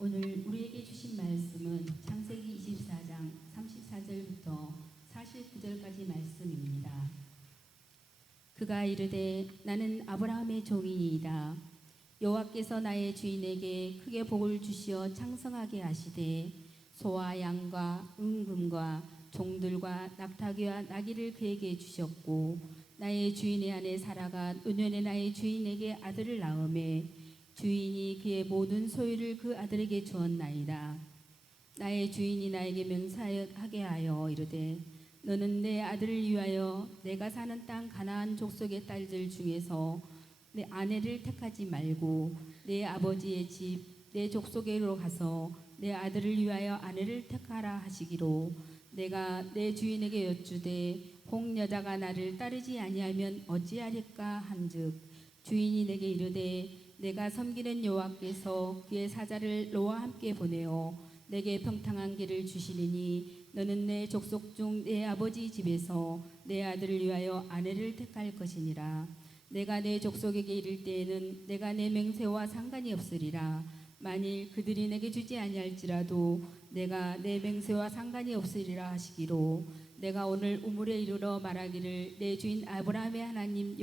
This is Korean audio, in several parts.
오늘 우리에게 주신 말씀은 창세기 24장 34절부터 49절까지 말씀입니다. 그가 이르되 나는 아브라함의 종이니이다. 여호와께서 나의 주인에게 크게 복을 주시어 창성하게 하시되 소와 양과 은금과 종들과 낙타귀와 나귀를 그에게 주셨고 나의 주인의 아내 사라가 노년에 나의 주인에게 아들을 낳음에 주인이 그의 모든 소유를 그 아들에게 주었나이다. 나의 주인이 나에게 맹세하게 하여 이르되 너는 내 아들을 위하여 내가 사는 땅 가나안 족속의 딸들 중에서 내 아내를 택하지 말고 내 아버지의 집 내 족속에로 가서 내 아들을 위하여 아내를 택하라 하시기로 내가 내 주인에게 여쭈되 혹 여자가 나를 따르지 아니하면 어찌하리까 한즉 주인이 내게 이르되 내가 섬기는 여호와께서 그의 사자를 너와 함께 보내어 내게 평탄한 길을 주시리니 너는 내 족속 중 내 아버지 집에서 내 아들을 위하여 아내를 택할 것이니라. 내가 내 족속에게 이를 때에는 내가 내 맹세와 상관이 없으리라. 만일 그들이 내게 주지 아니할지라도 내가 내 맹세와 상관이 없으리라 하시기로 내가 오늘 우물에 이르러 말하기를 내 주인 아브라함의 하나님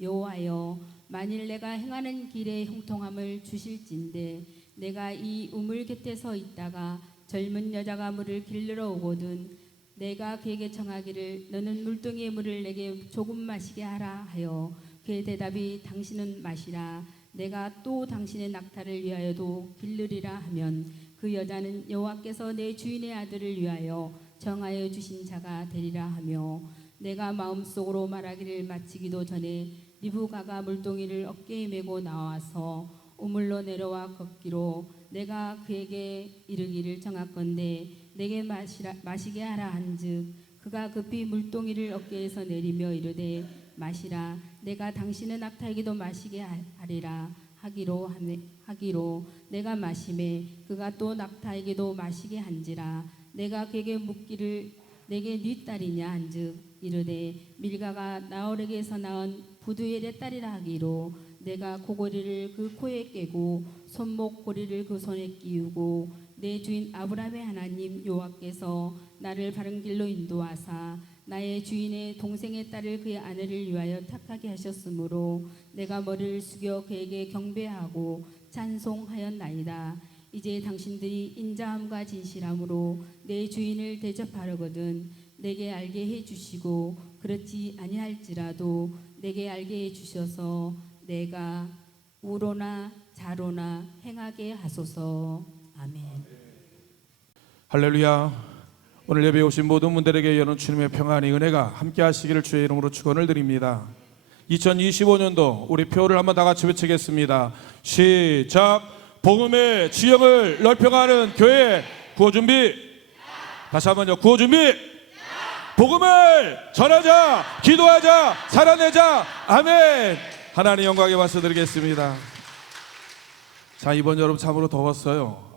여호와여 만일 내가 행하는 길에 형통함을 주실진데 내가 이 우물 곁에 서 있다가 젊은 여자가 물을 길르러 오거든 내가 그에게 청하기를 너는 물동이의 물을 내게 조금 마시게 하라 하여 그의 대답이 당신은 마시라 내가 또 당신의 낙타를 위하여도 길르리라 하면 그 여자는 여호와께서 내 주인의 아들을 위하여 정하여 주신 자가 되리라 하며 내가 마음속으로 말하기를 마치기도 전에 리브가가 물동이를 어깨에 메고 나와서 우물로 내려와 걷기로 내가 그에게 이르기를 청하건대 내게 마시게 하라 한즉 그가 급히 물동이를 어깨에서 내리며 이르되 마시라 내가 당신의 낙타에게도 마시게 하리라 하기로 내가 마시매 그가 또 낙타에게도 마시게 한지라 내가 그에게 묻기를 내게 네 딸이냐 한즉 이르되 밀가가 나홀에게서 낳은 부두엘의 딸이라 하기로 내가 코고리를 그 코에 깨고 손목 고리를 그 손에 끼우고 내 주인 아브라함의 하나님 여호와께서 나를 바른 길로 인도하사 나의 주인의 동생의 딸을 그의 아내를 위하여 택하게 하셨으므로 내가 머리를 숙여 그에게 경배하고 찬송하였나이다. 이제 당신들이 인자함과 진실함으로 내 주인을 대접하려거든 내게 알게 해주시고 그렇지 아니할지라도 내게 알게 해주셔서 내가 우로나 자로나 행하게 하소서. 아멘. 할렐루야. 오늘 예배에 오신 모든 분들에게 여는 주님의 평안의 은혜가 함께 하시기를 주의 이름으로 축원을 드립니다. 2025년도 우리 표를 한번 다 같이 외치겠습니다. 시작. 복음의 지형을 넓혀가는 교회 구호 준비. 다시 한번요. 구호 준비. 복음을 전하자, 기도하자, 살아내자. 아멘. 하나님 영광에 말씀드리겠습니다. 자, 이번 여름 참으로 더웠어요.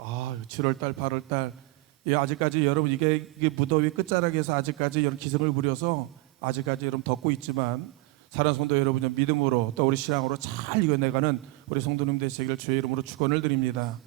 7월달, 8월달. 아직까지 여러분 이게 무더위 끝자락에서 아직까지 여러분 기승을 부려서 아직까지 여러분 덥고 있지만 사랑하는 성도 여러분 믿음으로 또 우리 신앙으로 잘 이겨내가는 우리 성도님 되시기를 주의 이름으로 축원을 드립니다.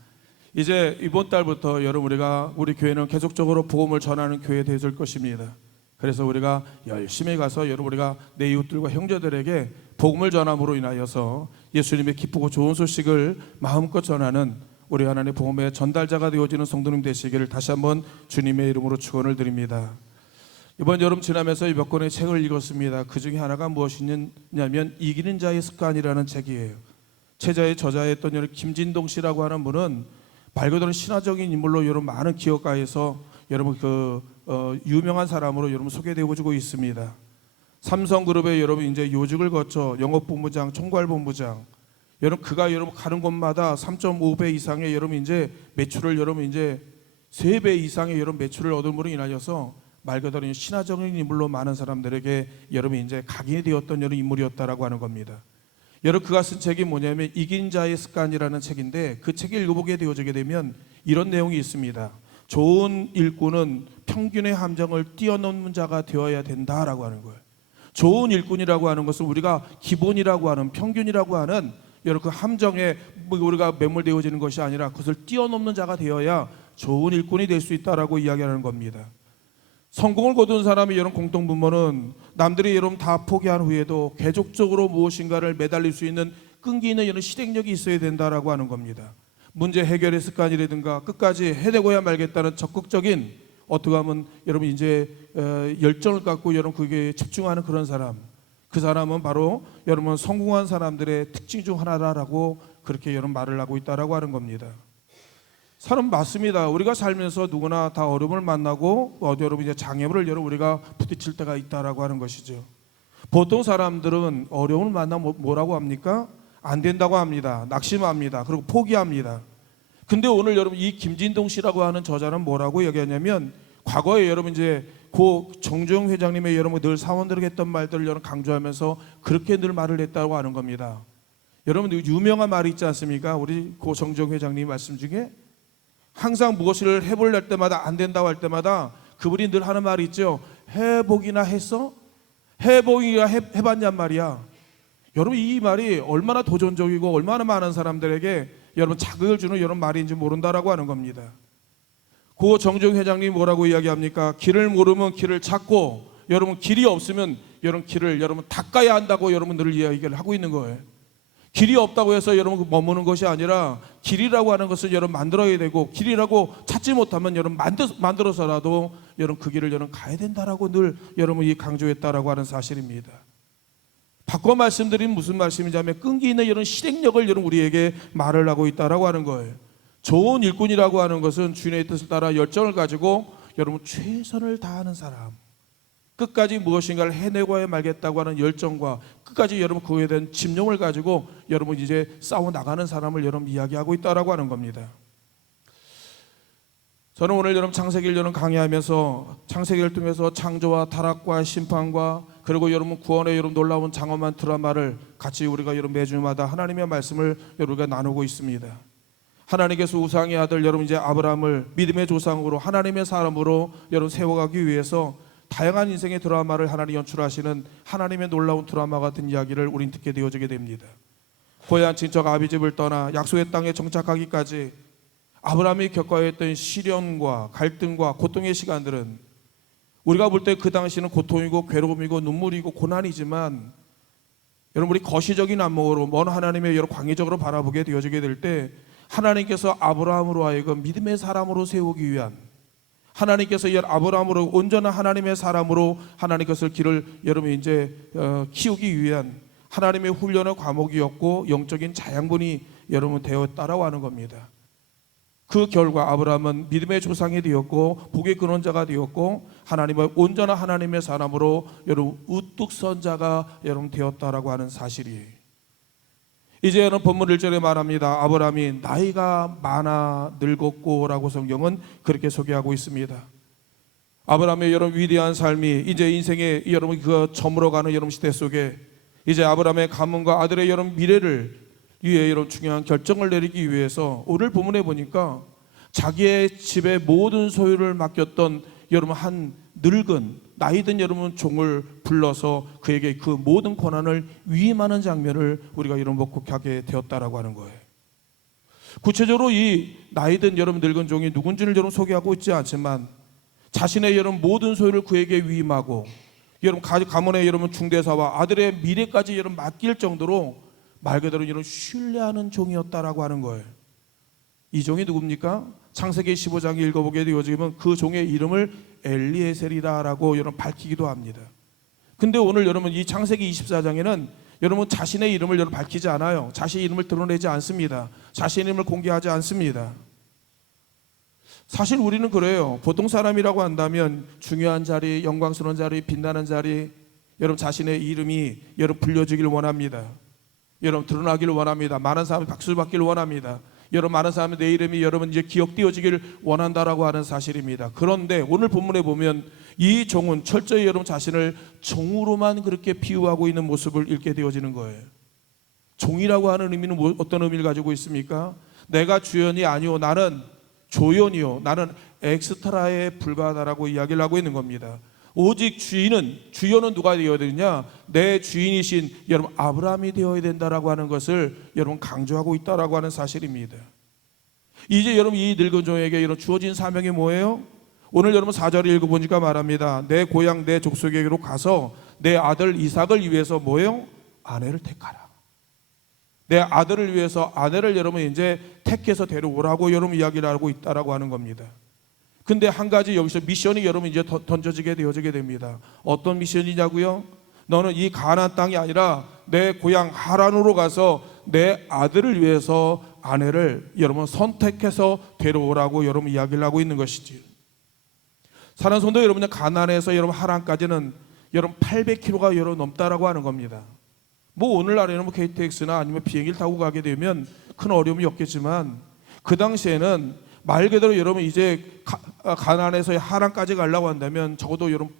이제 이번 달부터 여러분 우리 교회는 계속적으로 복음을 전하는 교회 되어질 것입니다. 그래서 우리가 열심히 가서 여러분 우리가 내 이웃들과 형제들에게 복음을 전함으로 인하여서 예수님의 기쁘고 좋은 소식을 마음껏 전하는 우리 하나님의 복음의 전달자가 되어지는 성도님 되시기를 다시 한번 주님의 이름으로 축원을 드립니다. 이번 여름 지나면서 몇 권의 책을 읽었습니다. 그 중에 하나가 무엇이냐면 이기는 자의 습관이라는 책이에요. 책자의 저자였던 김진동 씨라고 하는 분은 말 그대로 신화적인 인물로 여러분 많은 기업가에서 여러분 유명한 사람으로 여러분 소개되어지고 있습니다. 삼성그룹에 여러분 이제 요직을 거쳐 영업본부장, 총괄본부장. 여러분 그가 여러분 가는 곳마다 3.5배 이상의 여러분 이제 매출을 여러분 이제 3배 이상의 여러분 매출을 얻음으로 인하여서 말 그대로 신화적인 인물로 많은 사람들에게 여러분 이제 각인이 되었던 여러분 인물이었다라고 하는 겁니다. 여러분 그가 쓴 책이 뭐냐면 이긴 자의 습관이라는 책인데 그 책을 읽어보게 되어지게 되면 이런 내용이 있습니다. 좋은 일꾼은 평균의 함정을 뛰어넘는 자가 되어야 된다라고 하는 거예요. 좋은 일꾼이라고 하는 것은 우리가 기본이라고 하는 평균이라고 하는 여러분 그 함정에 우리가 매몰되어지는 것이 아니라 그것을 뛰어넘는 자가 되어야 좋은 일꾼이 될 수 있다라고 이야기하는 겁니다. 성공을 거둔 사람의 이런 공통분모는 남들이 여러분 다 포기한 후에도 계속적으로 무엇인가를 매달릴 수 있는 끈기 있는 이런 실행력이 있어야 된다라고 하는 겁니다. 문제 해결의 습관이라든가 끝까지 해내고야 말겠다는 적극적인 어떻게 하면 여러분 이제 열정을 갖고 여러분 그게 집중하는 그런 사람, 그 사람은 바로 여러분 성공한 사람들의 특징 중 하나라고 그렇게 여러분 말을 하고 있다라고 하는 겁니다. 사람 맞습니다. 우리가 살면서 누구나 다 어려움을 만나고 여러분 이제 장애물을 여러분 우리가 부딪힐 때가 있다라고 하는 것이죠. 보통 사람들은 어려움을 만나면 뭐라고 합니까? 안 된다고 합니다. 낙심합니다. 그리고 포기합니다. 근데 오늘 여러분 이 김진동 씨라고 하는 저자는 뭐라고 얘기하냐면 과거에 여러분 이제 고 정주영 회장님의 여러분 늘 사원들에게 했던 말들을 여러분 강조하면서 그렇게 늘 말을 했다고 하는 겁니다. 여러분 유명한 말이 있지 않습니까? 우리 고 정주영 회장님 말씀 중에 항상 무엇을 해볼 때마다 안 된다고 할 때마다 그분이 늘 하는 말이 있죠. 해보기나 했어? 해보기나 해봤냔 말이야. 여러분 이 말이 얼마나 도전적이고 얼마나 많은 사람들에게 여러분 자극을 주는 이런 말인지 모른다라고 하는 겁니다. 고 정주영 회장님 뭐라고 이야기합니까? 길을 모르면 길을 찾고 여러분 길이 없으면 여러분 길을 여러분 닦아야 한다고 여러분 늘 이야기를 하고 있는 거예요. 길이 없다고 해서 여러분 머무는 것이 아니라 길이라고 하는 것을 여러분 만들어야 되고 길이라고 찾지 못하면 여러분 만들어서라도 여러분 그 길을 여러분 가야 된다라고 늘 여러분 이 강조했다라고 하는 사실입니다. 바꿔 말씀드린 무슨 말씀이냐면 끈기 있는 이런 실행력을 여러분 우리에게 말을 하고 있다라고 하는 거예요. 좋은 일꾼이라고 하는 것은 주인의 뜻을 따라 열정을 가지고 여러분 최선을 다하는 사람, 끝까지 무엇인가를 해내고야 말겠다고 하는 열정과 끝까지 여러분 그에 대한 집념을 가지고 여러분 이제 싸워 나가는 사람을 여러분 이야기하고 있다라고 하는 겁니다. 저는 오늘 여러분 창세기를 여러분 강의하면서 창세기를 통해서 창조와 타락과 심판과 그리고 여러분 구원의 여러분 놀라운 장엄한 드라마를 같이 우리가 여러분 매주마다 하나님의 말씀을 여러분과 나누고 있습니다. 하나님께서 우상의 아들 여러분 이제 아브라함을 믿음의 조상으로 하나님의 사람으로 여러분 세워가기 위해서 다양한 인생의 드라마를 하나님 연출하시는 하나님의 놀라운 드라마 같은 이야기를 우린 듣게 되어지게 됩니다. 고향 친척 아비집을 떠나 약속의 땅에 정착하기까지 아브라함이 겪어야 했던 시련과 갈등과 고통의 시간들은 우리가 볼 때 그 당시는 고통이고 괴로움이고 눈물이고 고난이지만 여러분 우리 거시적인 안목으로 먼 하나님의 여러 광의적으로 바라보게 되어지게 될 때 하나님께서 아브라함으로 하여금 믿음의 사람으로 세우기 위한 하나님께서 아브라함으로 온전한 하나님의 사람으로 하나님 것을 길을 여러분 이제 키우기 위한 하나님의 훈련의 과목이었고 영적인 자양분이 여러분 되었다라고 하는 겁니다. 그 결과 아브라함은 믿음의 조상이 되었고 복의 근원자가 되었고 하나님의 온전한 하나님의 사람으로 여러분 우뚝 선 자가 여러분 되었다라고 하는 사실이에요. 이제 여러분 본문 1절에 말합니다. 아브라함이 나이가 많아 늙었고라고 성경은 그렇게 소개하고 있습니다. 아브라함의 여러분 위대한 삶이 이제 인생의 여러분 그 저물어가는 여러분 시대 속에 이제 아브라함의 가문과 아들의 여러분 미래를 위해 여러분 중요한 결정을 내리기 위해서 오늘 본문에 보니까 자기의 집의 모든 소유를 맡겼던 여러분 한 늙은 나이든 여러분 종을 불러서 그에게 그 모든 권한을 위임하는 장면을 우리가 여러분 목격하게 되었다라고 하는 거예요. 구체적으로 이 나이든 여러분 늙은 종이 누군지를 여러분 소개하고 있지 않지만 자신의 여러분 모든 소유를 그에게 위임하고 여러분 가문의 여러분 중대사와 아들의 미래까지 여러분 맡길 정도로 말 그대로 이런 신뢰하는 종이었다라고 하는 거예요. 이 종이 누굽니까? 창세기 15장 읽어보게 되어지면 그 종의 이름을 엘리에셀이다라고 여러분 밝히기도 합니다. 근데 오늘 여러분 이 창세기 24장에는 여러분 자신의 이름을 여러분 밝히지 않아요. 자신의 이름을 드러내지 않습니다. 자신의 이름을 공개하지 않습니다. 사실 우리는 그래요. 보통 사람이라고 한다면 중요한 자리, 영광스러운 자리, 빛나는 자리 여러분 자신의 이름이 여러분 불려지길 원합니다. 여러분 드러나기를 원합니다. 많은 사람이 박수를 받기를 원합니다. 여러분 많은 사람이 내 이름이 여러분 이제 기억되어지길 원한다라고 하는 사실입니다. 그런데 오늘 본문에 보면 이 종은 철저히 여러분 자신을 종으로만 그렇게 비유하고 있는 모습을 읽게 되어지는 거예요. 종이라고 하는 의미는 어떤 의미를 가지고 있습니까? 내가 주연이 아니오 나는 조연이요 나는 엑스트라에 불과하다라고 이야기를 하고 있는 겁니다. 오직 주인은 누가 되어야 되느냐? 내 주인이신 여러분 아브라함이 되어야 된다라고 하는 것을 여러분 강조하고 있다라고 하는 사실입니다. 이제 여러분 이 늙은 종에게 이런 주어진 사명이 뭐예요? 오늘 여러분 4절을 읽어보니까 말합니다. 내 고향 내 족속에게로 가서 내 아들 이삭을 위해서 뭐예요? 아내를 택하라. 내 아들을 위해서 아내를 여러분 이제 택해서 데려오라고 여러분 이야기를 하고 있다라고 하는 겁니다. 근데 한 가지 여기서 미션이 여러분 이제 던져지게 되어지게 됩니다. 어떤 미션이냐고요? 너는 이 가나안 땅이 아니라 내 고향 하란으로 가서 내 아들을 위해서 아내를 여러분 선택해서 데려오라고 여러분 이야기를 하고 있는 것이지. 사랑하는 성도 여러분, 가나안에서 여러분 하란까지는 여러분 800km가 여러분 넘다라고 하는 겁니다. 뭐 오늘날에는 뭐 KTX나 아니면 비행기를 타고 가게 되면 큰 어려움이 없겠지만 그 당시에는 말 그대로 여러분 이제 가나안에서 하란까지 가려고 한다면 적어도 여러분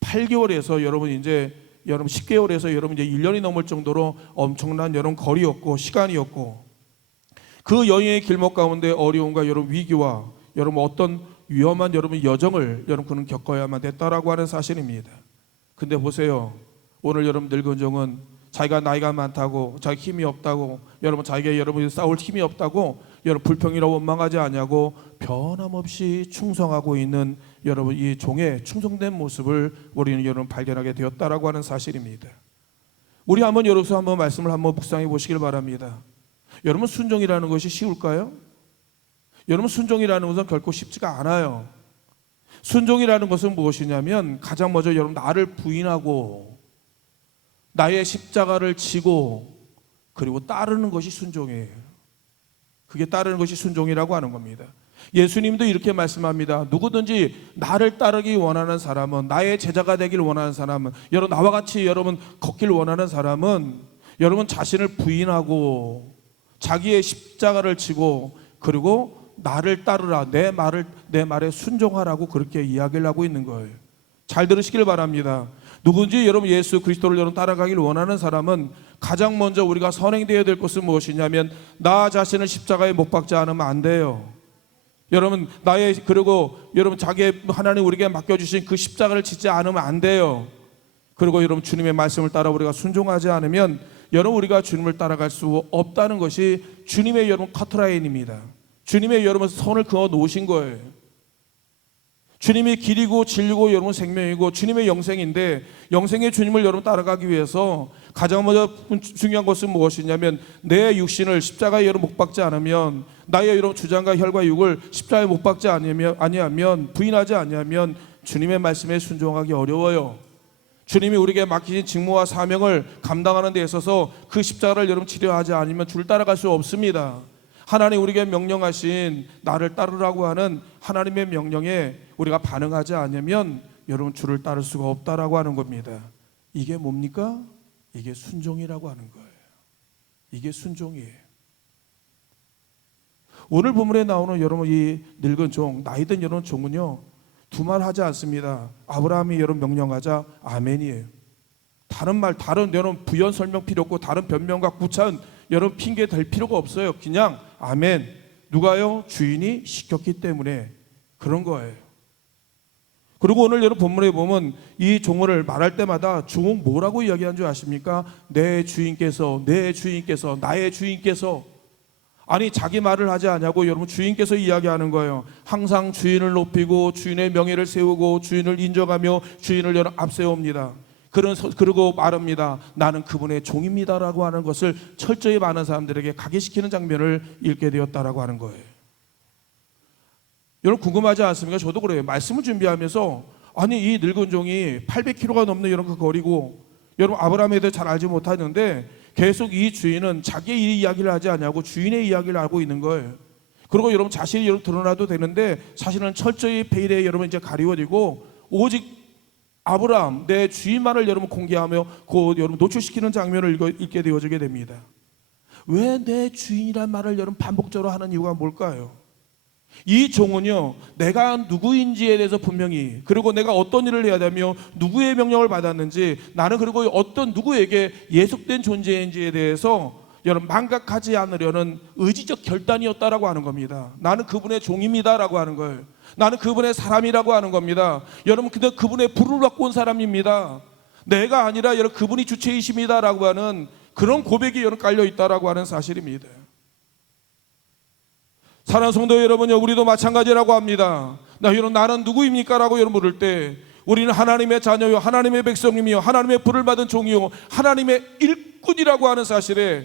8개월에서 여러분 이제 여러분 10개월에서 여러분 이제 1년이 넘을 정도로 엄청난 여러분 거리였고 시간이었고 그 여행의 길목 가운데 어려움과 여러분 위기와 여러분 어떤 위험한 여러분 여정을 여러분 그는 겪어야만 됐다라고 하는 사실입니다. 근데 보세요. 오늘 여러분 늙은 종은 자기가 나이가 많다고 자기 힘이 없다고 여러분 자기가 여러분 싸울 힘이 없다고 여러분 불평이라 원망하지 않냐고 변함없이 충성하고 있는 여러분 이 종의 충성된 모습을 우리는 여러분 발견하게 되었다라고 하는 사실입니다. 우리 한번 여러분서 한번 말씀을 한번 묵상해 보시길 바랍니다. 여러분 순종이라는 것이 쉬울까요? 여러분 순종이라는 것은 결코 쉽지가 않아요. 순종이라는 것은 무엇이냐면 가장 먼저 여러분 나를 부인하고 나의 십자가를 지고 그리고 따르는 것이 순종이에요. 그게 따르는 것이 순종이라고 하는 겁니다. 예수님도 이렇게 말씀합니다. 누구든지 나를 따르기 원하는 사람은 나의 제자가 되길 원하는 사람은 여러분 나와 같이 여러분 걷길 원하는 사람은 여러분 자신을 부인하고 자기의 십자가를 지고 그리고 나를 따르라 내 말에 순종하라고 그렇게 이야기를 하고 있는 거예요. 잘 들으시길 바랍니다. 누군지 여러분 예수 그리스도를 여러분 따라가길 원하는 사람은 가장 먼저 우리가 선행되어야 될 것은 무엇이냐면 나 자신을 십자가에 못 박지 않으면 안 돼요. 여러분 그리고 여러분 자기의 하나님 우리에게 맡겨주신 그 십자가를 짓지 않으면 안 돼요. 그리고 여러분 주님의 말씀을 따라 우리가 순종하지 않으면 여러분 우리가 주님을 따라갈 수 없다는 것이 주님의 여러분 커트라인입니다. 주님의 여러분 선을 그어 놓으신 거예요. 주님이 길이고 진리고 여러분 생명이고 주님의 영생인데 영생의 주님을 여러분 따라가기 위해서 가장 먼저 중요한 것은 무엇이냐면 내 육신을 십자가에 여러분 못 박지 않으면 나의 여러분 주장과 혈과 육을 십자가에 못 박지 아니하면 부인하지 아니하면 주님의 말씀에 순종하기 어려워요. 주님이 우리에게 맡기신 직무와 사명을 감당하는 데 있어서 그 십자가를 여러분 치료하지 않으면 주를 따라갈 수 없습니다. 하나님 우리에게 명령하신 나를 따르라고 하는 하나님의 명령에 우리가 반응하지 않으면 여러분 주를 따를 수가 없다라고 하는 겁니다. 이게 뭡니까? 이게 순종이라고 하는 거예요. 이게 순종이에요. 오늘 본문에 나오는 여러분 이 늙은 종, 나이든 여러분 종은요 두말 하지 않습니다. 아브라함이 여러분 명령하자 아멘이에요. 다른 여러분 부연 설명 필요 없고 다른 변명과 구차한 여러분 핑계 댈 필요가 없어요. 그냥 아멘. 누가요? 주인이 시켰기 때문에 그런 거예요. 그리고 오늘 여러분 본문에 보면 이 종을 말할 때마다 종은 뭐라고 이야기한 줄 아십니까? 내 주인께서 나의 주인께서 아니 자기 말을 하지 않냐고 여러분 주인께서 이야기하는 거예요. 항상 주인을 높이고 주인의 명예를 세우고 주인을 인정하며 주인을 여러분 앞세웁니다. 그리고 말합니다. 나는 그분의 종입니다라고 하는 것을 철저히 많은 사람들에게 각인시키는 장면을 읽게 되었다라고 하는 거예요. 여러분 궁금하지 않습니까? 저도 그래요. 말씀을 준비하면서 아니 이 늙은 종이 800km가 넘는 이런 그 거리고 여러분 아브라함에 대해 잘 알지 못하는데 계속 이 주인은 자기의 이야기를 하지 않냐고 주인의 이야기를 하고 있는 거예요. 그리고 여러분 자신이 여러분 드러나도 되는데 사실은 철저히 베일에 여러분 이제 가리워지고 오직 아브라함 내 주인만을 여러분 공개하며 그 여러분 노출시키는 장면을 읽게 되어지게 됩니다. 왜 내 주인이란 말을 여러분 반복적으로 하는 이유가 뭘까요? 이 종은요 내가 누구인지에 대해서 분명히 그리고 내가 어떤 일을 해야 되며 누구의 명령을 받았는지 나는 그리고 어떤 누구에게 예속된 존재인지에 대해서 여러분 망각하지 않으려는 의지적 결단이었다라고 하는 겁니다. 나는 그분의 종입니다라고 하는 걸, 나는 그분의 사람이라고 하는 겁니다. 여러분 근데 그분의 부름을 받고 온 사람입니다. 내가 아니라 여러분 그분이 주체이십니다라고 하는 그런 고백이 여러분 깔려 있다라고 하는 사실입니다. 사랑하는 성도 여러분요, 우리도 마찬가지라고 합니다. 여러분 나는 누구입니까라고 여러분 물을 때 우리는 하나님의 자녀요, 하나님의 백성님이요, 하나님의 부를 받은 종이요, 하나님의 일꾼이라고 하는 사실에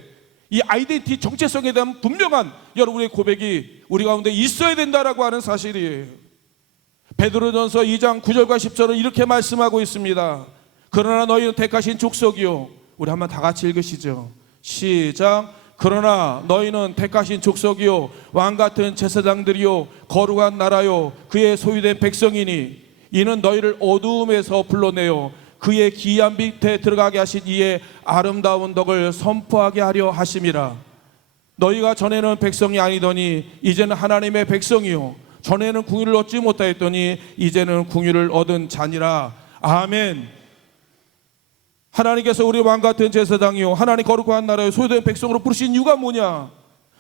이 아이덴티티 정체성에 대한 분명한 여러분의 고백이 우리 가운데 있어야 된다라고 하는 사실이에요. 베드로전서 2장 9절과 10절은 이렇게 말씀하고 있습니다. 그러나 너희는 택하신 족속이요, 우리 한번 다 같이 읽으시죠. 시작. 그러나 너희는 택하신 족속이요, 왕같은 제사장들이요, 거룩한 나라요, 그의 소유된 백성이니 이는 너희를 어두움에서 불러내어 그의 기이한 빛에 들어가게 하신 이의 아름다운 덕을 선포하게 하려 하심이라. 너희가 전에는 백성이 아니더니 이제는 하나님의 백성이요, 전에는 궁유를 얻지 못하였더니 이제는 궁유를 얻은 자니라. 아멘. 하나님께서 우리 왕같은 제사장이요, 하나님 거룩한 나라요, 소유된 백성으로 부르신 이유가 뭐냐?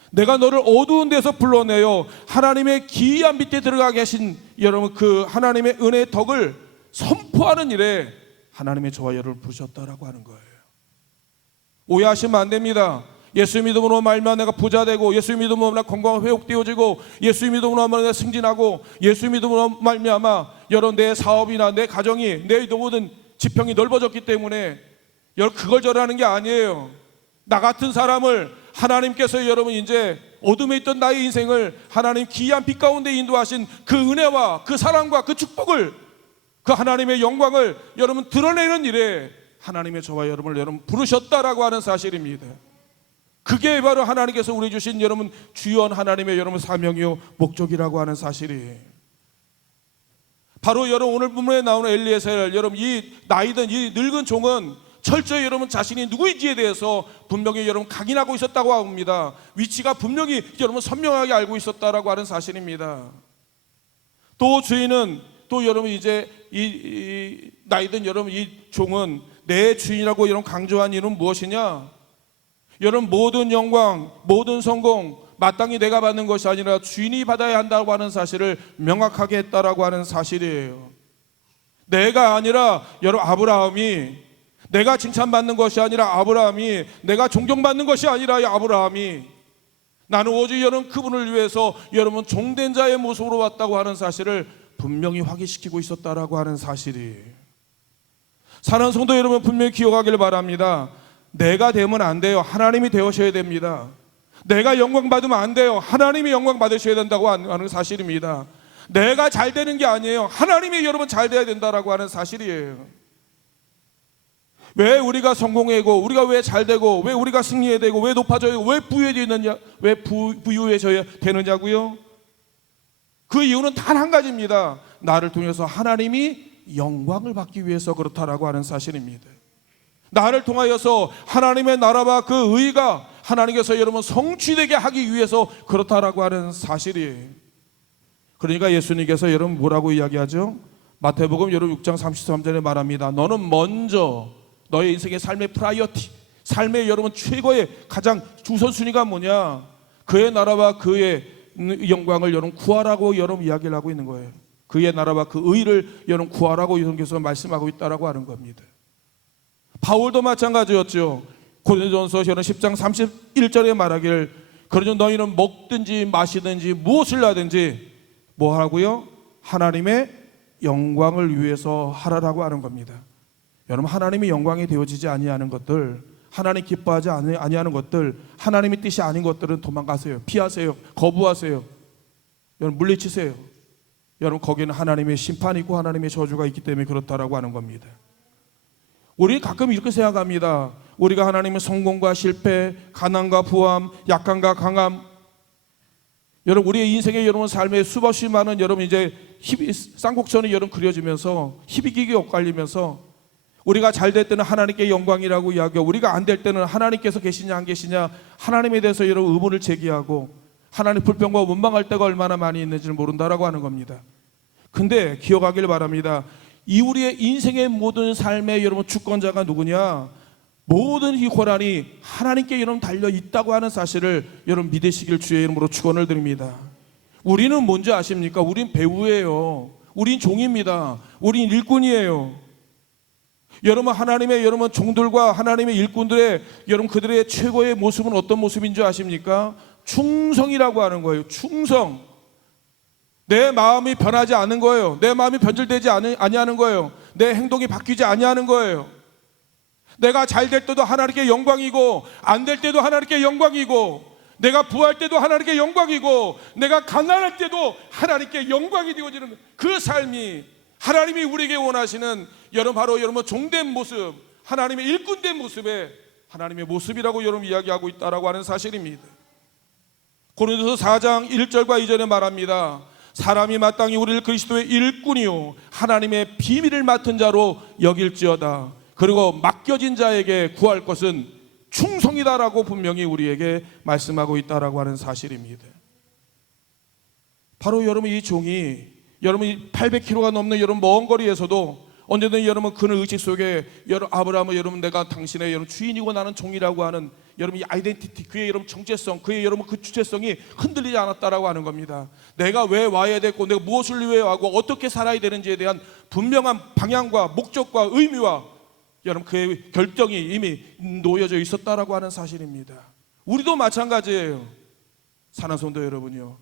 내가 너를 어두운 데서 불러내어 하나님의 기이한 빛에 들어가게 하신 여러분 그 하나님의 은혜의 덕을 선포하는 일에 하나님의 저와 여러분을 부르셨다라고 하는 거예요. 오해하시면 안 됩니다. 예수 믿음으로 말미암아 내가 부자 되고, 예수 믿음으로 내가 건강하고 회복되어지고, 예수 믿음으로 말미암아 내가 승진하고, 예수 믿음으로 말미암아 여러분 내 사업이나 내 가정이, 내 모든 지평이 넓어졌기 때문에 여러분 그걸 저러는 게 아니에요. 나 같은 사람을 하나님께서 여러분 이제 어둠에 있던 나의 인생을 하나님 기이한 빛 가운데 인도하신 그 은혜와 그 사랑과 그 축복을, 그 하나님의 영광을 여러분 드러내는 일에 하나님의 저와 여러분을 여러분 부르셨다라고 하는 사실입니다. 그게 바로 하나님께서 우리 주신 여러분 주연 하나님의 여러분 사명이요 목적이라고 하는 사실이에요. 바로 여러분 오늘 본문에 나오는 엘리에셀, 여러분 이 나이든 이 늙은 종은 철저히 여러분 자신이 누구인지에 대해서 분명히 여러분 각인하고 있었다고 합니다. 위치가 분명히 여러분 선명하게 알고 있었다라고 하는 사실입니다. 또 주인은 또 여러분 이제 이 나이든 여러분 이 종은 내 주인이라고 여러분 강조한 이유는 무엇이냐? 여러분 모든 영광, 모든 성공 마땅히 내가 받는 것이 아니라 주인이 받아야 한다고 하는 사실을 명확하게 했다라고 하는 사실이에요. 내가 아니라 여러분 아브라함이, 내가 칭찬받는 것이 아니라 아브라함이, 내가 존경받는 것이 아니라 아브라함이, 나는 오직 여러분 그분을 위해서 여러분 종된 자의 모습으로 왔다고 하는 사실을 분명히 확인시키고 있었다라고 하는 사실이에요. 사랑하는 성도 여러분, 분명히 기억하길 바랍니다. 내가 되면 안 돼요. 하나님이 되어셔야 됩니다. 내가 영광 받으면 안 돼요. 하나님이 영광 받으셔야 된다고 하는 사실입니다. 내가 잘 되는 게 아니에요. 하나님이 여러분 잘 돼야 된다라고 하는 사실이에요. 왜 우리가 성공하고, 우리가 왜 잘 되고, 왜 우리가 승리해야 되고, 왜 높아져야, 왜 부유해지느냐, 왜 부유해져야 되느냐고요? 그 이유는 단 한 가지입니다. 나를 통해서 하나님이 영광을 받기 위해서 그렇다라고 하는 사실입니다. 나를 통하여서 하나님의 나라와 그 의가 하나님께서 여러분 성취되게 하기 위해서 그렇다라고 하는 사실이에요. 그러니까 예수님께서 여러분 뭐라고 이야기하죠? 마태복음 여러분 6장 33절에 말합니다. 너는 먼저 너의 인생의 삶의 프라이어티, 삶의 여러분 최고의 가장 우선순위가 뭐냐? 그의 나라와 그의 영광을 여러분 구하라고 여러분 이야기를 하고 있는 거예요. 그의 나라와 그 의를 여러분 구하라고 예수님께서 말씀하고 있다라고 하는 겁니다. 바울도 마찬가지였죠. 고린도전서 10장 31절에 말하기를 그러므로 너희는 먹든지 마시든지 무엇을 하든지 뭐 하라고요? 하나님의 영광을 위해서 하라라고 하는 겁니다. 여러분 하나님의 영광이 되어지지 아니하는 것들, 하나님 기뻐하지 아니하는 것들, 하나님의 뜻이 아닌 것들은 도망가세요. 피하세요. 거부하세요. 여러분 물리치세요. 여러분 거기는 하나님의 심판이 있고 하나님의 저주가 있기 때문에 그렇다라고 하는 겁니다. 우리 가끔 이렇게 생각합니다. 우리가 하나님의 성공과 실패, 가난과 부함, 약함과 강함, 여러분 우리의 인생에 여러분 삶에 수없이 많은 여러분 이제 쌍곡선이 여러분 그려지면서 희비기게 엇갈리면서 우리가 잘 될 때는 하나님께 영광이라고 이야기하고 우리가 안 될 때는 하나님께서 계시냐 안 계시냐 하나님에 대해서 여러분 의문을 제기하고 하나님 불평과 원망할 때가 얼마나 많이 있는지를 모른다라고 하는 겁니다. 근데 기억하길 바랍니다. 이 우리의 인생의 모든 삶의 여러분 주권자가 누구냐? 모든 이 고난이 하나님께 여러분 달려 있다고 하는 사실을 여러분 믿으시길 주의 이름으로 축원을 드립니다. 우리는 뭔지 아십니까? 우린 배우예요. 우린 종입니다. 우린 일꾼이에요. 여러분 하나님의 여러분 종들과 하나님의 일꾼들의 여러분 그들의 최고의 모습은 어떤 모습인 줄 아십니까? 충성이라고 하는 거예요. 충성. 내 마음이 변하지 않는 거예요. 내 마음이 변질되지 아니하는 거예요. 내 행동이 바뀌지 아니하는 거예요. 내가 잘 될 때도 하나님께 영광이고 안 될 때도 하나님께 영광이고 내가 부할 때도 하나님께 영광이고 내가 가난할 때도 하나님께 영광이 되어지는 그 삶이 하나님이 우리에게 원하시는 여러분 바로 여러분 종된 모습, 하나님의 일꾼된 모습의 하나님의 모습이라고 여러분 이야기하고 있다라고 하는 사실입니다. 고린도서 4장 1절과 2절에 말합니다. 사람이 마땅히 우리를 그리스도의 일꾼이요 하나님의 비밀을 맡은 자로 여길지어다. 그리고 맡겨진 자에게 구할 것은 충성이다라고 분명히 우리에게 말씀하고 있다라고 하는 사실입니다. 바로 여러분 이 종이 여러분 800km가 넘는 여러분 먼 거리에서도 언제든 여러분 그는 의식 속에 여러분 아브라함은 여러분 내가 당신의 여러분 주인이고 나는 종이라고 하는 여러분 이 아이덴티티 그의 여러분 정체성 그의 여러분 그 주체성이 흔들리지 않았다라고 하는 겁니다. 내가 왜 와야 됐고 내가 무엇을 위해 하고 어떻게 살아야 되는지에 대한 분명한 방향과 목적과 의미와 여러분 그의 결정이 이미 놓여져 있었다라고 하는 사실입니다. 우리도 마찬가지예요. 사랑하는 성도 여러분요.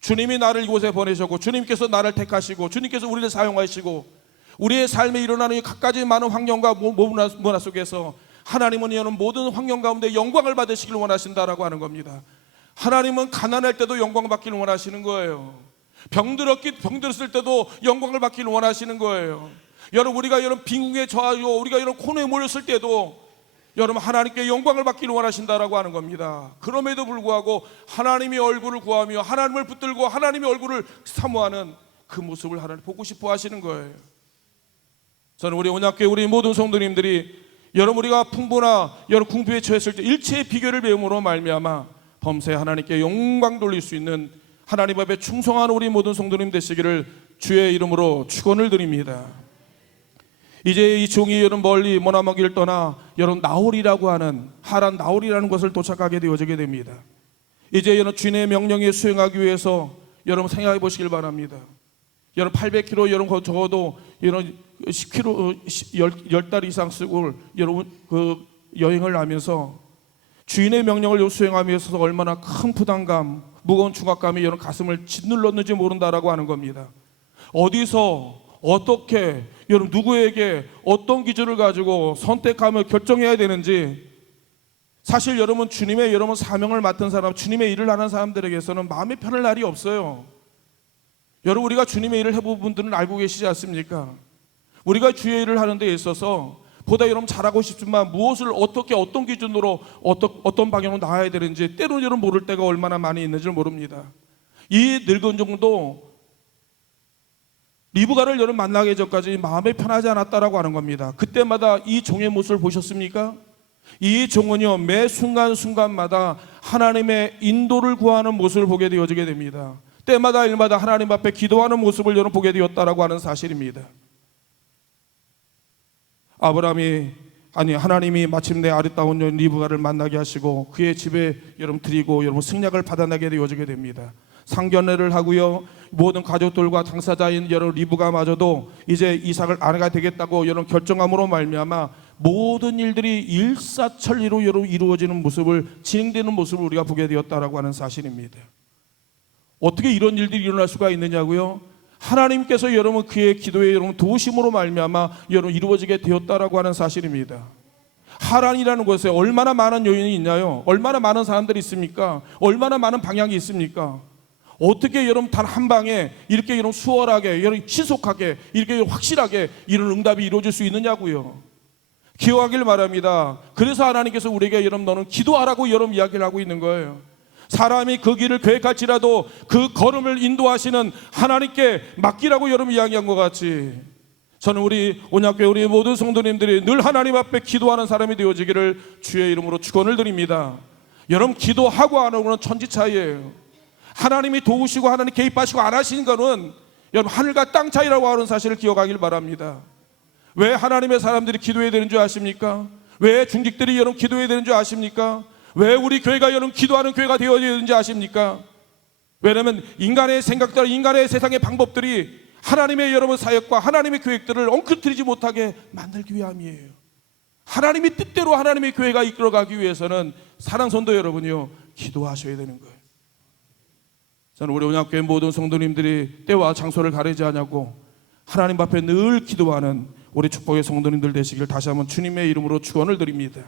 주님이 나를 이곳에 보내셨고 주님께서 나를 택하시고 주님께서 우리를 사용하시고 우리의 삶에 일어나는 갖가지 많은 환경과 문화 속에서 하나님은 여러분 모든 환경 가운데 영광을 받으시길 원하신다라고 하는 겁니다. 하나님은 가난할 때도 영광 받기를 원하시는 거예요. 병들었을 때도 영광을 받기를 원하시는 거예요. 여러분 우리가 여러분 빈궁에 처하고 우리가 여러분 코너에 몰렸을 때도 여러분 하나님께 영광을 받기를 원하신다라고 하는 겁니다. 그럼에도 불구하고 하나님의 얼굴을 구하며 하나님을 붙들고 하나님의 얼굴을 사모하는 그 모습을 하나님 보고 싶어 하시는 거예요. 저는 우리 온약교회 우리 모든 성도님들이 여러분 우리가 풍부나 여러분 궁핍에 처했을 때 일체의 비결을 배움으로 말미암아 범사에 하나님께 영광 돌릴 수 있는 하나님 앞에 충성한 우리 모든 성도님 되시기를 주의 이름으로 축원을 드립니다. 이제 이 종이 여러분 멀리 머나먼 길을 떠나 여러분 나홀이라고 하는 하란 나홀이라는 곳을 도착하게 되어지게 됩니다. 이제 여러분 주인의 명령에 수행하기 위해서 여러분 생각해 보시길 바랍니다. 여러분 800km 여러분 적어도 여러분 10km 10달 이상 쓰고 여러분 그 여행을 하면서 주인의 명령을 수행하면서 얼마나 큰 부담감, 무거운 중압감이 여러분 가슴을 짓눌렀는지 모른다라고 하는 겁니다. 어디서 어떻게 여러분 누구에게 어떤 기준을 가지고 선택하며 결정해야 되는지 사실 여러분 주님의 여러분 사명을 맡은 사람, 주님의 일을 하는 사람들에게서는 마음이 편할 날이 없어요. 여러분 우리가 주님의 일을 해본 분들은 알고 계시지 않습니까? 우리가 주의 일을 하는 데 있어서 보다 여러분 잘하고 싶지만 무엇을 어떻게 어떤 기준으로 어떤 방향으로 나가야 되는지 때로는 여러분 모를 때가 얼마나 많이 있는지 모릅니다. 이 늙은 종도 리브가를 여러분 만나기 전까지 마음이 편하지 않았다라고 하는 겁니다. 그때마다 이 종의 모습을 보셨습니까? 이 종은요 매 순간순간마다 하나님의 인도를 구하는 모습을 보게 되어지게 됩니다. 때마다 일마다 하나님 앞에 기도하는 모습을 여러분 보게 되었다라고 하는 사실입니다. 하나님이 마침내 아리따운 여인 리브가를 만나게 하시고 그의 집에 여러분 드리고 여러분 승낙을 받아내게 되어지게 됩니다. 상견례를 하고요 모든 가족들과 당사자인 여러분 리브가마저도 이제 이삭을 아내가 되겠다고 여러분 결정함으로 말미암아 모든 일들이 일사천리로 여러분 이루어지는 모습을 진행되는 모습을 우리가 보게 되었다라고 하는 사실입니다. 어떻게 이런 일들이 일어날 수가 있느냐고요? 하나님께서 여러분 그의 기도에 여러분 도우심으로 말미암아 여러분 이루어지게 되었다라고 하는 사실입니다. 하란이라는 곳에 얼마나 많은 요인이 있나요? 얼마나 많은 사람들이 있습니까? 얼마나 많은 방향이 있습니까? 어떻게 여러분 단 한 방에 이렇게 여러분 수월하게 여러분 신속하게 이렇게 확실하게 이런 응답이 이루어질 수 있느냐고요? 기억하길 바랍니다. 그래서 하나님께서 우리에게 여러분 너는 기도하라고 여러분 이야기를 하고 있는 거예요. 사람이 그 길을 계획할지라도 그 걸음을 인도하시는 하나님께 맡기라고 여러분 이야기한 것 같이 저는 우리 온약교회 우리 모든 성도님들이 늘 하나님 앞에 기도하는 사람이 되어지기를 주의 이름으로 축원을 드립니다. 여러분 기도하고 안 하고는 천지 차이예요. 하나님이 도우시고 하나님 개입하시고 안 하시는 거는 여러분 하늘과 땅 차이라고 하는 사실을 기억하길 바랍니다. 왜 하나님의 사람들이 기도해야 되는 줄 아십니까? 왜 중직들이 여러분 기도해야 되는 줄 아십니까? 왜 우리 교회가 여러분 기도하는 교회가 되어야 되는지 아십니까? 왜냐하면 인간의 생각들, 인간의 세상의 방법들이 하나님의 여러분 사역과 하나님의 계획들을 엉클뜨리지 못하게 만들기 위함이에요. 하나님의 뜻대로 하나님의 교회가 이끌어가기 위해서는 사랑하는 성도 여러분이요, 기도하셔야 되는 거예요. 저는 우리 온양교회 모든 성도님들이 때와 장소를 가리지 않냐고 하나님 앞에 늘 기도하는 우리 축복의 성도님들 되시길 다시 한번 주님의 이름으로 축원을 드립니다.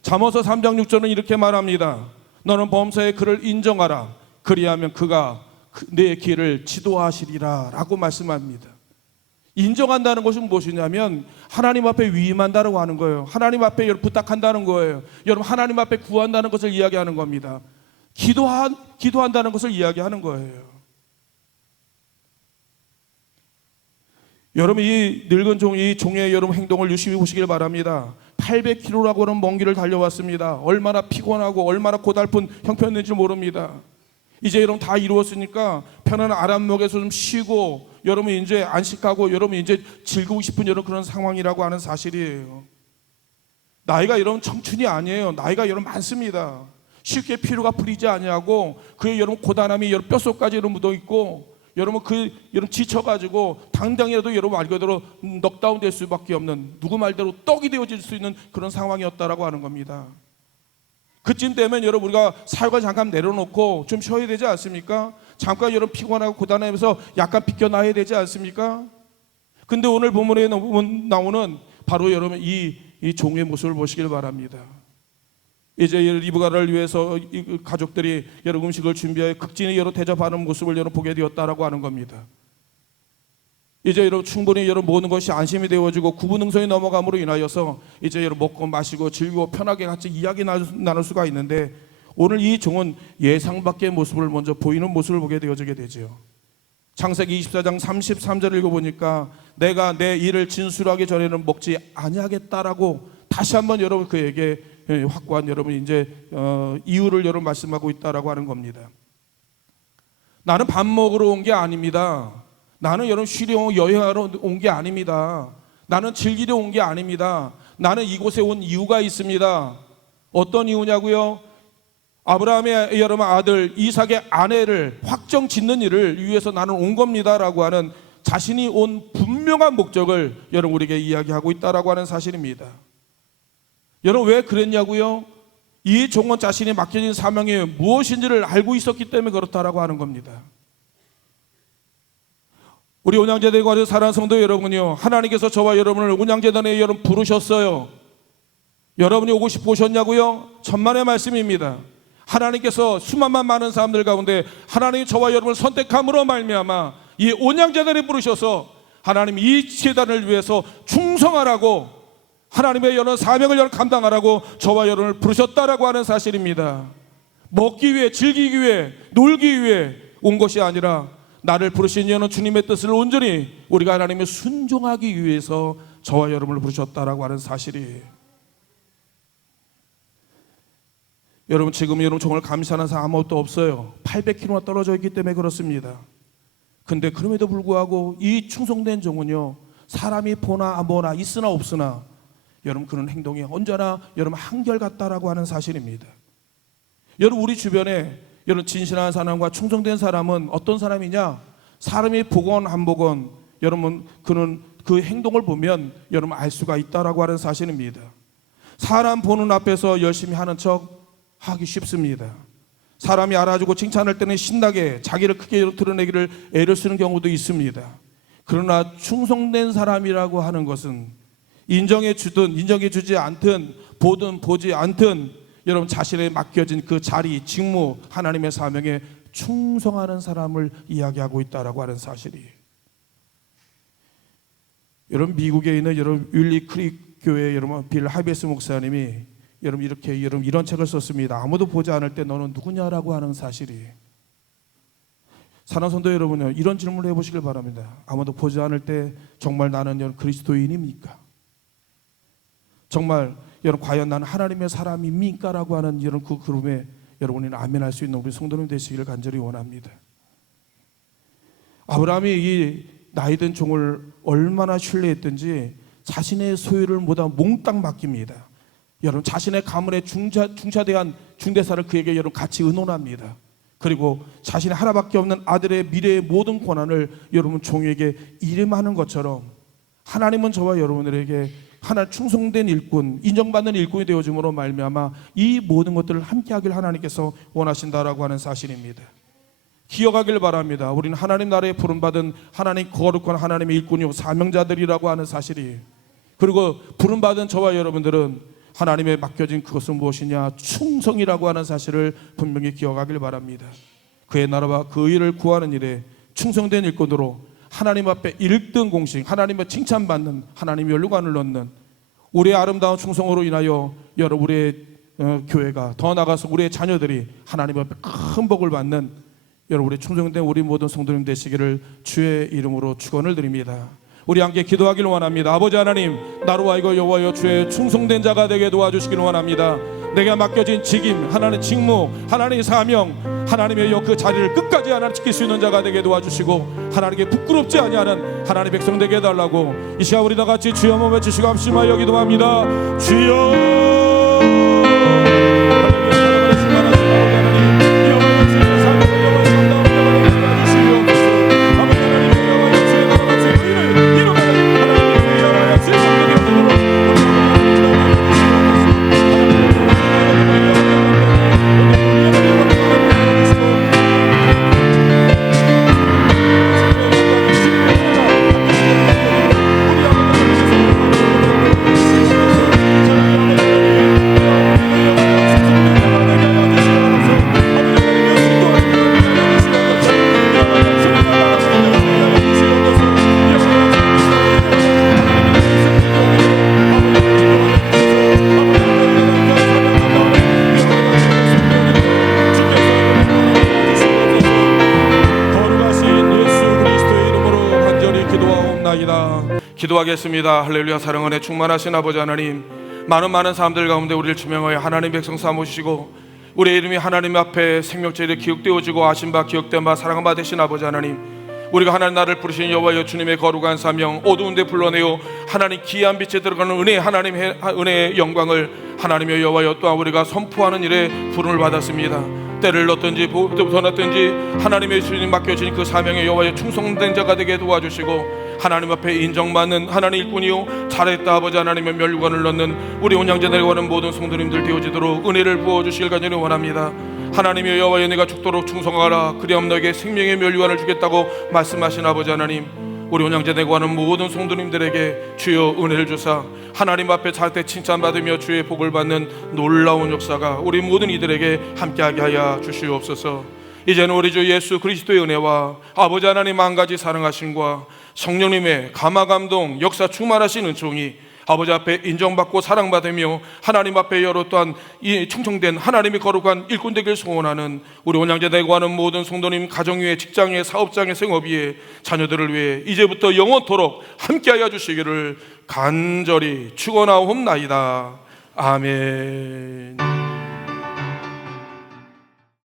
잠언서 3장 6절은 이렇게 말합니다. 너는 범사의 그를 인정하라. 그리하면 그가 내 길을 지도하시리라 라고 말씀합니다. 인정한다는 것은 무엇이냐면 하나님 앞에 위임한다고 하는 거예요. 하나님 앞에 여러분 부탁한다는 거예요. 여러분 하나님 앞에 구한다는 것을 이야기하는 겁니다. 기도한다는 것을 이야기하는 거예요. 여러분 이 늙은 이 종의 여러분 행동을 유심히 보시길 바랍니다. 800km라고 하는 먼 길을 달려왔습니다. 얼마나 피곤하고 얼마나 고달픈 형편인지 모릅니다. 이제 여러분 다 이루었으니까 편안한 아람목에서 좀 쉬고 여러분 이제 안식하고 여러분 이제 즐기고 싶은 여러분 그런 상황이라고 하는 사실이에요. 나이가 여러분 청춘이 아니에요. 나이가 여러분 많습니다. 쉽게 피로가 풀리지 아니하고 그의 여러분 고단함이 여러분 뼛속까지 여러분 묻어 있고 여러분 여러분 지쳐가지고 당장이라도 여러분 말 그대로 넉다운 될 수밖에 없는 누구 말대로 떡이 되어질 수 있는 그런 상황이었다라고 하는 겁니다. 그쯤 되면 여러분 우리가 사역을 잠깐 내려놓고 좀 쉬어야 되지 않습니까? 잠깐 여러분 피곤하고 고단하면서 약간 비껴나야 되지 않습니까? 근데 오늘 본문에 나오는 바로 여러분 이 종의 모습을 보시길 바랍니다. 이제 리브가를 위해서 가족들이 여러 음식을 준비하여 극진히 여러 대접하는 모습을 여러분 보게 되었다라고 하는 겁니다. 이제 여러분 충분히 여러분 모든 것이 안심이 되어지고 구분응선이 넘어감으로 인하여서 이제 여러분 먹고 마시고 즐기고 편하게 같이 이야기 나눌 수가 있는데 오늘 이 종은 예상 밖의 모습을 먼저 보이는 모습을 보게 되어지게 되죠. 창세기 24장 33절을 읽어보니까 내가 내 일을 진술하기 전에는 먹지 아니하겠다라고 다시 한번 여러분 그에게 확고한 여러분 이제 이유를 여러분 말씀하고 있다라고 하는 겁니다. 나는 밥 먹으러 온 게 아닙니다. 나는 여러분 쉬러 여행하러 온 게 아닙니다. 나는 즐기러 온 게 아닙니다. 나는 이곳에 온 이유가 있습니다. 어떤 이유냐고요? 아브라함의 여러분 아들 이삭의 아내를 확정 짓는 일을 위해서 나는 온 겁니다라고 하는 자신이 온 분명한 목적을 여러분 우리에게 이야기하고 있다라고 하는 사실입니다. 여러분 왜 그랬냐고요? 이 종은 자신이 맡겨진 사명이 무엇인지를 알고 있었기 때문에 그렇다라고 하는 겁니다. 우리 온양재단과 사랑하는 성도 여러분이요, 하나님께서 저와 여러분을 온양재단에 여러분 부르셨어요. 여러분이 오고 싶어 오셨냐고요? 천만의 말씀입니다. 하나님께서 수만만 많은 사람들 가운데 하나님이 저와 여러분을 선택함으로 말미암아 이 온양재단에 부르셔서 하나님 이 재단을 위해서 충성하라고 하나님의 여러 사명을 여러 감당하라고 저와 여러분을 부르셨다라고 하는 사실입니다. 먹기 위해 즐기기 위해 놀기 위해 온 것이 아니라 나를 부르신 이유는 주님의 뜻을 온전히 우리가 하나님의 순종하기 위해서 저와 여러분을 부르셨다라고 하는 사실이에요. 여러분 지금 여러분 정말 감시하는 사람 아무것도 없어요. 800km나 떨어져 있기 때문에 그렇습니다. 근데 그럼에도 불구하고 이 충성된 종은요, 사람이 보나 안 보나 있으나 없으나 여러분 그런 행동이 언제나 여러분 한결같다라고 하는 사실입니다. 여러분 우리 주변에 여러분 진실한 사람과 충성된 사람은 어떤 사람이냐? 사람이 보건 안 보건 여러분 그는 그 행동을 보면 여러분 알 수가 있다라고 하는 사실입니다. 사람 보는 앞에서 열심히 하는 척 하기 쉽습니다. 사람이 알아주고 칭찬할 때는 신나게 자기를 크게 드러내기를 애를 쓰는 경우도 있습니다. 그러나 충성된 사람이라고 하는 것은 인정해 주든 인정해 주지 않든 보든 보지 않든 여러분 자신의 맡겨진 그 자리, 직무, 하나님의 사명에 충성하는 사람을 이야기하고 있다라고 하는 사실이에요. 여러분 미국에 있는 여러분 윌리 크릭 교회 여러분 빌 하베스 목사님이 여러분 이렇게 여러분 이런 책을 썼습니다. 아무도 보지 않을 때 너는 누구냐라고 하는 사실이에요. 사랑하는 성도 여러분요, 이런 질문을 해보시길 바랍니다. 아무도 보지 않을 때 정말 나는 여러분 그리스도인입니까? 정말 여러분 과연 나는 하나님의 사람입니까? 라고 하는 이런 그 그룹에 여러분이 아멘할 수 있는 우리 성도님 되시기를 간절히 원합니다. 아브라함이 이 나이든 종을 얼마나 신뢰했든지 자신의 소유를 모두 몽땅 맡깁니다. 여러분 자신의 가문의 중차대한 중대사를 그에게 여러분 같이 의논합니다. 그리고 자신의 하나밖에 없는 아들의 미래의 모든 권한을 여러분 종에게 이름하는 것처럼 하나님은 저와 여러분들에게 하나 충성된 일꾼, 인정받는 일꾼이 되어줌으로 말미암아 이 모든 것들을 함께하길 하나님께서 원하신다라고 하는 사실입니다. 기억하길 바랍니다. 우리는 하나님 나라에 부름받은 하나님 거룩한 하나님의 일꾼이요 사명자들이라고 하는 사실이에요. 그리고 부름받은 저와 여러분들은 하나님의 맡겨진 그것은 무엇이냐? 충성이라고 하는 사실을 분명히 기억하길 바랍니다. 그의 나라와 그 일을 구하는 일에 충성된 일꾼으로 하나님 앞에 1등 공식, 하나님의 칭찬받는 하나님의 연루관을 넣는 우리의 아름다운 충성으로 인하여 여러분 우리의 교회가 더 나아가서 우리의 자녀들이 하나님 앞에 큰 복을 받는 여러분 우리 충성된 우리 모든 성도님 되시기를 주의 이름으로 축원을 드립니다. 우리 함께 기도하기를 원합니다. 아버지 하나님, 나로 하여금 여호와여 주의 충성된 자가 되게 도와주시기를 원합니다. 내가 맡겨진 직임, 하나님의 직무, 하나님의 사명, 하나님의 그 자리를 끝까지 하나님 지킬 수 있는 자가 되게 도와주시고 하나님께 부끄럽지 아니하는 하나님의 백성 되게 해달라고 이 시간 우리 다 같이 주여 한번 외치시고 합심하여 기도합니다. 주여 기도하겠습니다. 할렐루야. 사랑 은혜 충만하신 아버지 하나님, 많은 사람들 가운데 우리를 지명하여 하나님 백성 삼으시고 우리의 이름이 하나님 앞에 생명체에 기억되어지고 아신 바 기억된 바 사랑을 받으신 아버지 하나님, 우리가 하나님 나를 부르신 여호와여 주님의 거룩한 사명 어두운 데 불러내어 하나님 귀한 빛에 들어가는 은혜, 하나님의 은혜의 영광을 하나님의 여호와여 또한 우리가 선포하는 일에 부름을 받았습니다. 때를 넣든지 더 넣든지 하나님의 주님 맡겨진 그 사명에 여호와의 충성된 자가 되게 도와주시고 하나님 앞에 인정받는 하나님 일꾼이요 잘했다 아버지 하나님의 멸류관을 넣는 우리 온양제 내려가는 모든 성도님들 되어지도록 은혜를 부어주시길 간절히 원합니다. 하나님의 여호와여 내가 죽도록 충성하라 그리하면 너에게 생명의 멸류관을 주겠다고 말씀하신 아버지 하나님, 우리 온양제 내려가는 모든 성도님들에게 주여 은혜를 주사 하나님 앞에 잘때 칭찬받으며 주의 복을 받는 놀라운 역사가 우리 모든 이들에게 함께하게 하여 주시옵소서. 이제는 우리 주 예수 그리스도의 은혜와 아버지 하나님 한 가지 사랑하심과 성령님의 감화감동 역사 충만하신 은총이 아버지 앞에 인정받고 사랑받으며 하나님 앞에 여러 또한 이 충성된 하나님이 거룩한 일꾼 되길 소원하는 우리 온양제 내고하는 모든 성도님 가정 위에 직장 위에 사업장 위에 생업 위에 자녀들을 위해 이제부터 영원토록 함께하여 주시기를 간절히 축원하옵나이다. 아멘.